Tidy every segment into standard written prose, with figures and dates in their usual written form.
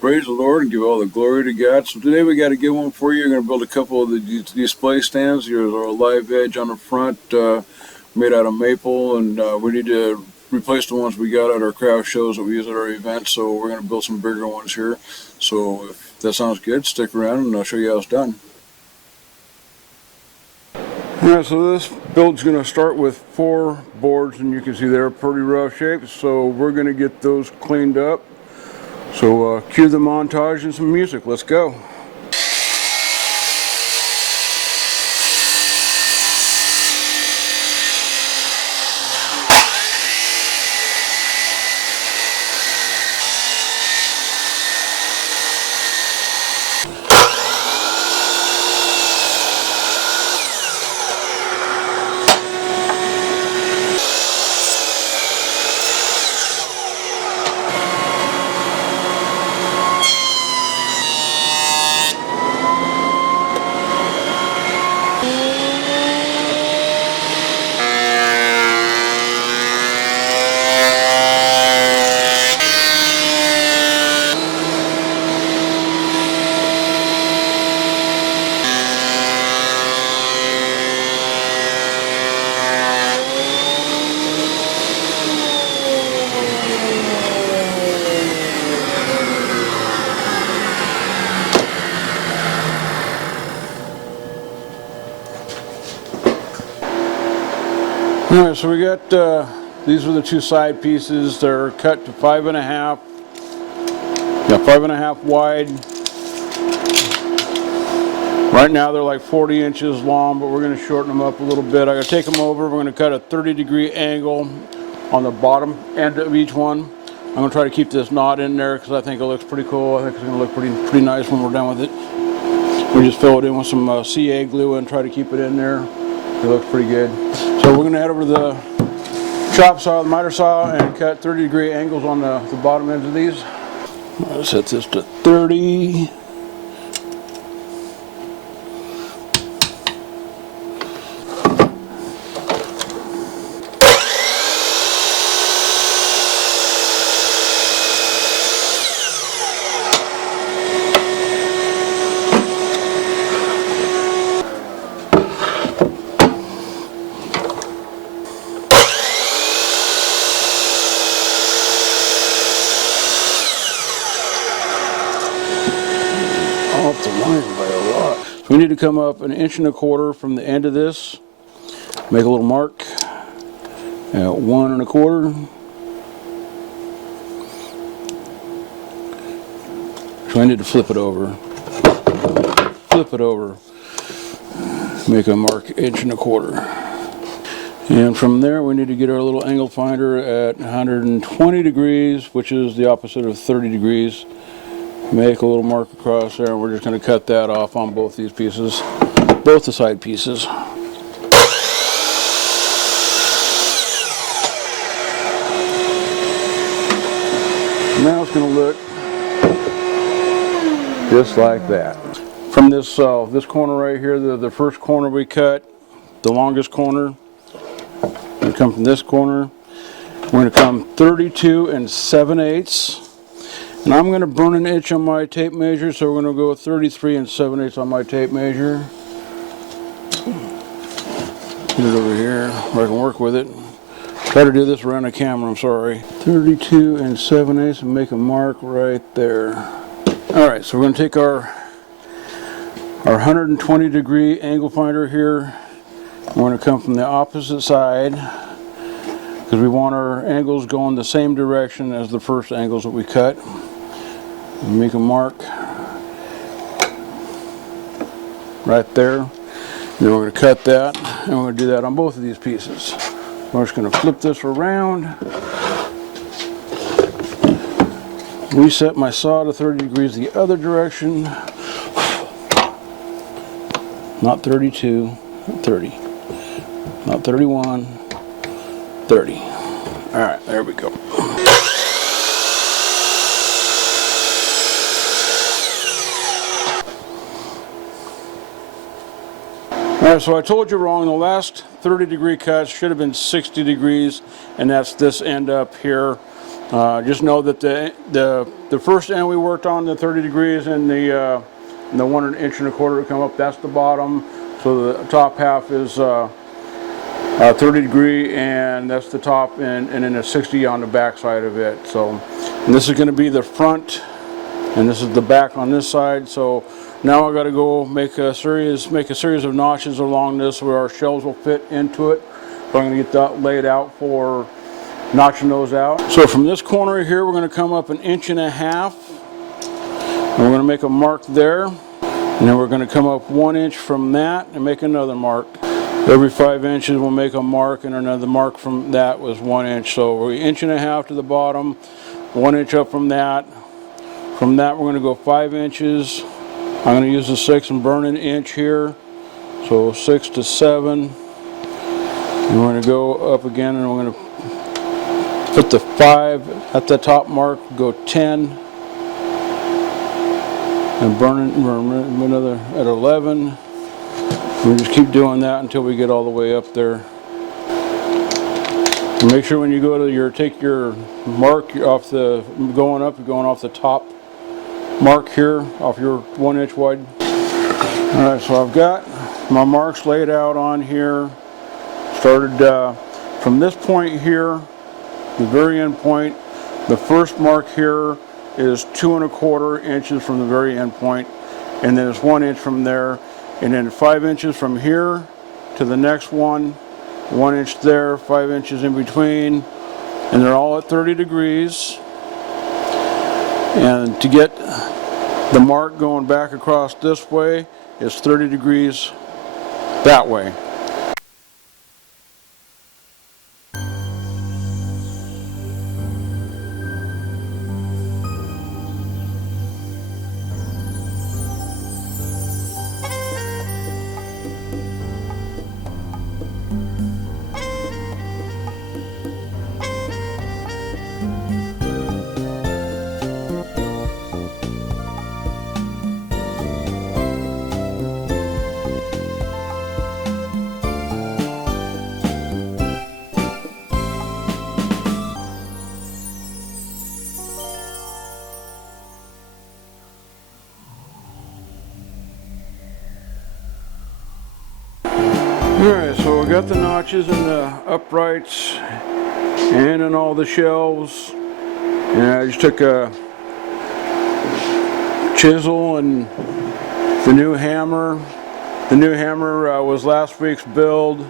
Praise the Lord and give all the glory to God. So today we got a good one for you. You're going to build a couple of the display stands. Here's our live edge on the front, made out of maple, and we need to replace the ones we got at our craft shows that we use at our events. So we're going to build some bigger ones here. So if that sounds good, stick around and I'll show you how it's done. Alright, so this build's going to start with 4 boards, and you can see they're pretty rough shapes. So we're going to get those cleaned up. So cue the montage and some music. Let's go. Alright, so we got, these are the 2 side pieces. They're cut to 5.5. Yeah, 5.5 wide. Right now they're like 40 inches long, but we're going to shorten them up a little bit. I'm going to take them over. We're going to cut a 30-degree angle on the bottom end of each one. I'm going to try to keep this knot in there because I think it looks pretty cool. I think it's going to look pretty nice when we're done with it. We just fill it in with some CA glue and try to keep it in there. It looks pretty good. So we're going to head over to the chop saw, the miter saw, and cut 30-degree angles on the bottom ends of these. I'll set this to 30. Off the line by a lot. So we need to come up 1.25 inches from the end of this. Make a little mark at 1.25 inches. So I need to flip it over. Flip it over. Make a mark 1.25 inches. And from there we need to get our little angle finder at 120 degrees, which is the opposite of 30 degrees. Make a little mark across there, and we're just going to cut that off on both these pieces, both the side pieces. Now it's going to look just like that. From this this corner right here, the first corner we cut, the longest corner, we come from this corner. We're going to come 32 7/8. And I'm going to burn an inch on my tape measure, so we're going to go 33 7/8 on my tape measure. Get it over here where I can work with it. Try to do this around the camera, I'm sorry. 32 7/8 and make a mark right there. Alright, so we're going to take our 120-degree angle finder here. We're going to come from the opposite side because we want our angles going the same direction as the first angles that we cut. Make a mark right there. Then we're going to cut that, and we're going to do that on both of these pieces. We're just going to flip this around, reset my saw to 30 degrees the other direction. Not 32, 30. Not 31, 30. Alright, there we go. Alright, so I told you wrong. The last 30-degree cuts should have been 60 degrees, and that's this end up here. Just know that the first end we worked on, the 30 degrees, and the 1 inch and a quarter to come up, that's the bottom. So the top half is 30 degree, and that's the top, and then a 60 on the back side of it. So, and this is going to be the front, and this is the back on this side. So now I got to go make a series of notches along this where our shelves will fit into it. So I'm going to get that laid out for notching those out. So from this corner here, we're going to come up 1.5 inches, and we're going to make a mark there, and then we're going to come up 1 inch from that and make another mark. Every 5 inches we'll make a mark, and another mark from that was 1 inch. So we're 1.5 inches to the bottom, 1 inch up from that. From that we're going to go 5 inches. I'm going to use the 6 and burn 1 inch here, so 6 to 7. And we're going to go up again, and we're going to put the 5 at the top mark, go 10, and burn another at 11. We just keep doing that until we get all the way up there. And make sure when you go to take your mark off the going off the top mark here, off your 1 inch wide. All right, so I've got my marks laid out on here. Started from this point here, the very end point. The first mark here is 2 1/4 inches from the very end point, and then it's 1 inch from there, and then 5 inches from here to the next one, 1 inch there, 5 inches in between, and they're all at 30 degrees. And to get the mark going back across this way is 30 degrees that way. Alright, so we got the notches in the uprights and in all the shelves, and I just took a chisel and the new hammer. The new hammer was last week's build.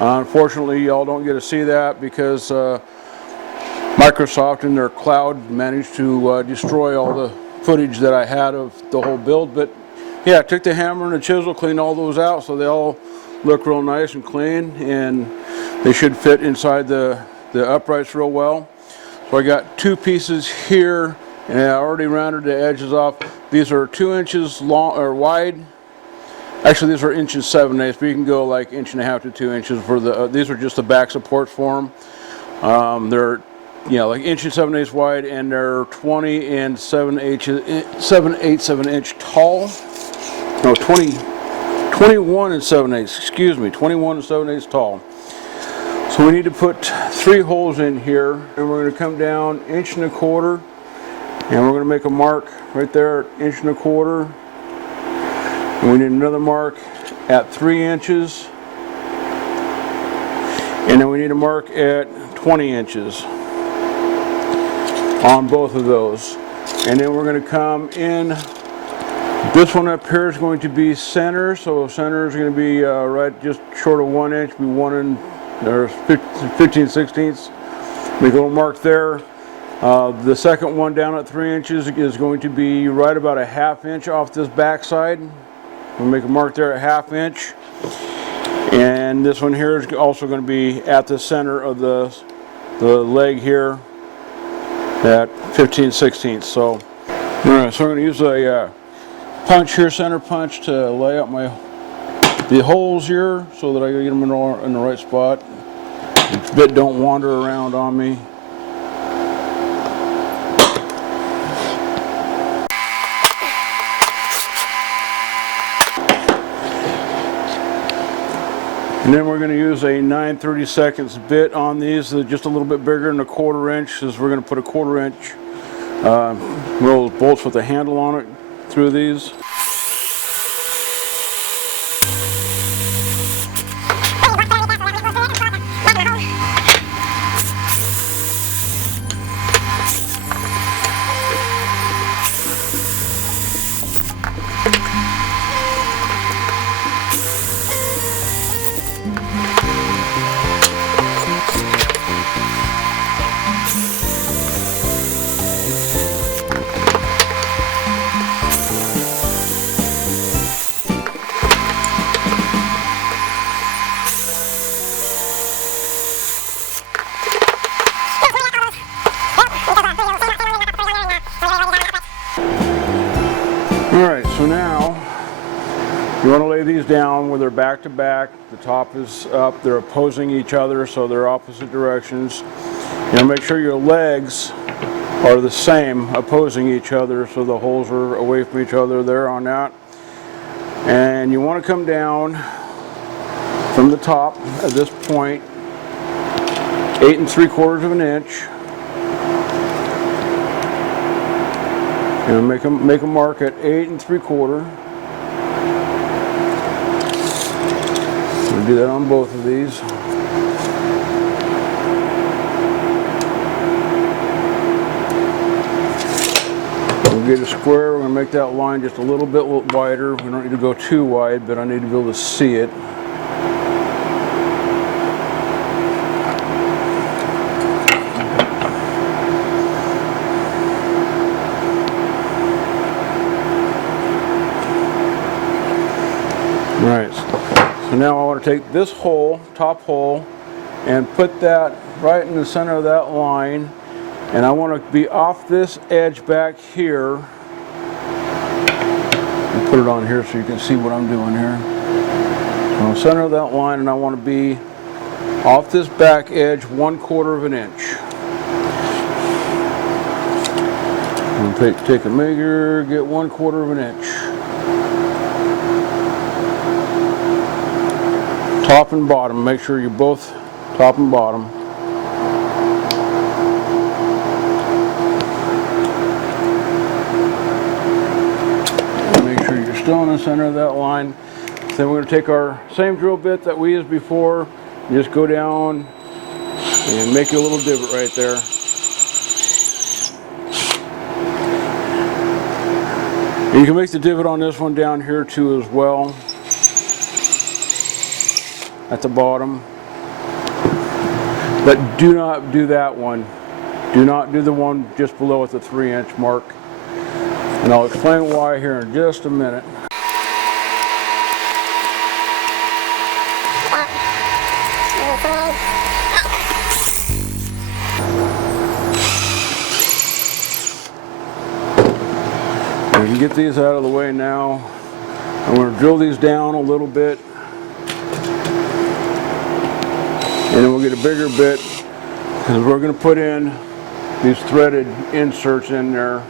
Unfortunately, y'all don't get to see that because Microsoft in their cloud managed to destroy all the footage that I had of the whole build. But yeah, I took the hammer and the chisel, cleaned all those out, so they all look real nice and clean, and they should fit inside the uprights real well. So I got 2 pieces here, and I already rounded the edges off. These are 2 inches long or wide. Actually, these are 7/8 inches, but you can go like 1.5 to 2 inches for the. These are just the back supports for them. They're like 1.7 inches wide, and they're 20 and 7/8 of an inch tall. No, 21 and 7/8, excuse me, 21 and 7/8 tall. So we need to put 3 holes in here, and we're going to come down 1.25 inches, and we're going to make a mark right there at 1.25 inches. And we need another mark at 3 inches, and then we need a mark at 20 inches on both of those. And then we're going to come in. This one up here is going to be center, so center is going to be right just short of 1 inch, be 15/16. Make a little mark there. The second one down at 3 inches is going to be right about 1/2 inch off this back side. We'll make a mark there at 1/2 inch. And this one here is also going to be at the center of the leg here at 15/16. So, all right, so I'm going to use a punch here, center punch, to lay out the holes here so that I get them in the right spot. The bit don't wander around on me. And then we're going to use a 9/32 bit on these, just a little bit bigger than a 1/4 inch, because we're going to put a 1/4 inch roll of bolts with a handle on it through these. Alright, so now you want to lay these down where they're back to back, the top is up, they're opposing each other, so they're opposite directions. You know, make sure your legs are the same, opposing each other, so the holes are away from each other there on that. And you want to come down from the top at this point, 8 3/4 inch. You know, make a mark at 8 3/4. We'll do that on both of these. We'll get a square. We're going to make that line just a little bit wider. We don't need to go too wide, but I need to be able to see it. Alright, so now I want to take this hole, top hole, and put that right in the center of that line, and I want to be off this edge back here, and put it on here so you can see what I'm doing here. So in the center of that line, and I want to be off this back edge 1/4 inch. I'm going to take a measure, get 1/4 inch. Top and bottom, make sure you're both top and bottom. Make sure you're still in the center of that line. Then we're going to take our same drill bit that we used before, and just go down and make a little divot right there. And you can make the divot on this one down here too as well, at the bottom. But do not do that one. Do not do the one just below at the 3-inch mark. And I'll explain why here in just a minute. We can get these out of the way now. I'm going to drill these down a little bit. And then we'll get a bigger bit, because we're going to put in these threaded inserts in there.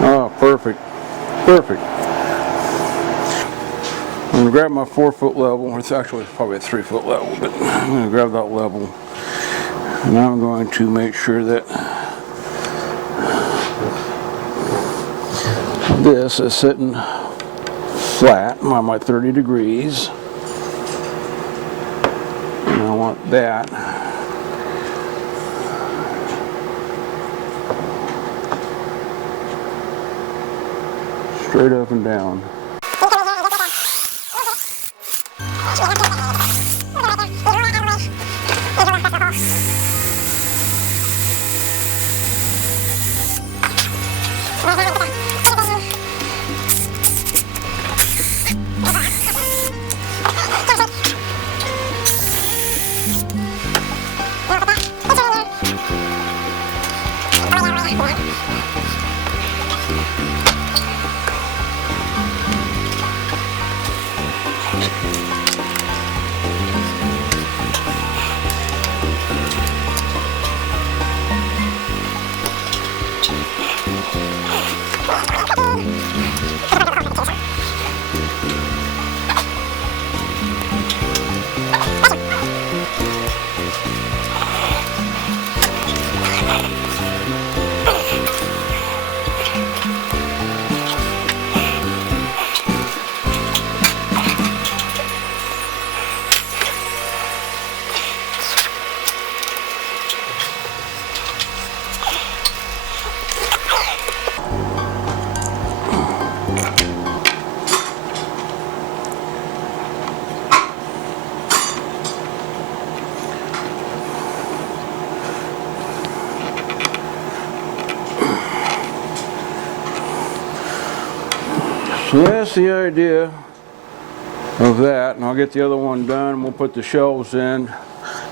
Oh, perfect. Perfect. I'm going to grab my 4-foot level. It's actually probably a 3-foot level, but I'm going to grab that level. And I'm going to make sure that this is sitting flat on my 30 degrees. And I want that straight up and down. So that's the idea of that, and I'll get the other one done and we'll put the shelves in,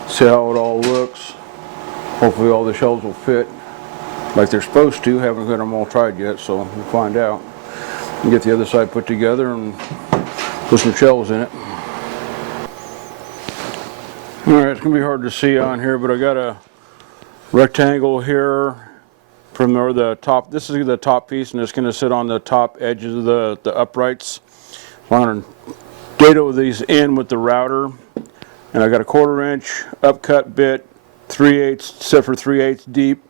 see how it all looks. Hopefully all the shelves will fit like they're supposed to. Haven't got them all tried yet, so we'll find out. And get the other side put together and put some shelves in it. Alright, it's going to be hard to see on here, but I got a rectangle here from the top. This is the top piece, and it's going to sit on the top edges of the uprights. I'm going to dado these in with the router, and I got a 1/4 inch upcut bit, 3/8, set for 3/8 deep,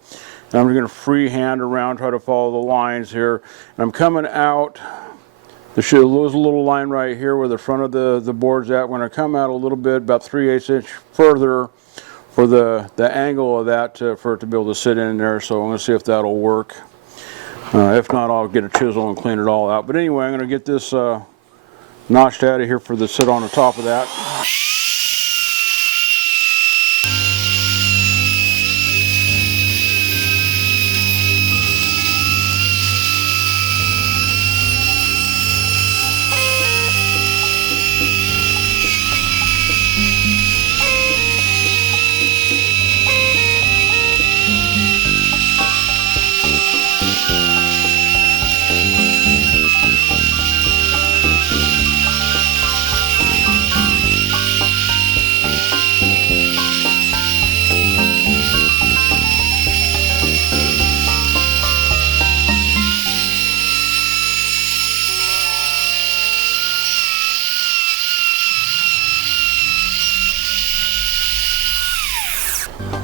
and I'm going to freehand around, try to follow the lines here. And I'm coming out. There's a little line right here where the front of the board's at. When I come out a little bit, about 3/8 inch further, for the angle of that for it to be able to sit in there. So I'm going to see if that'll work. If not, I'll get a chisel and clean it all out. But anyway, I'm going to get this notched out of here for the sit on the top of that.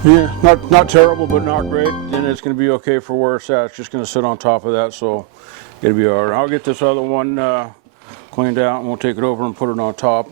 Yeah, not terrible, but not great. And it's going to be okay for where it's at. It's just going to sit on top of that, so it'll be alright. I'll get this other one cleaned out, and we'll take it over and put it on top.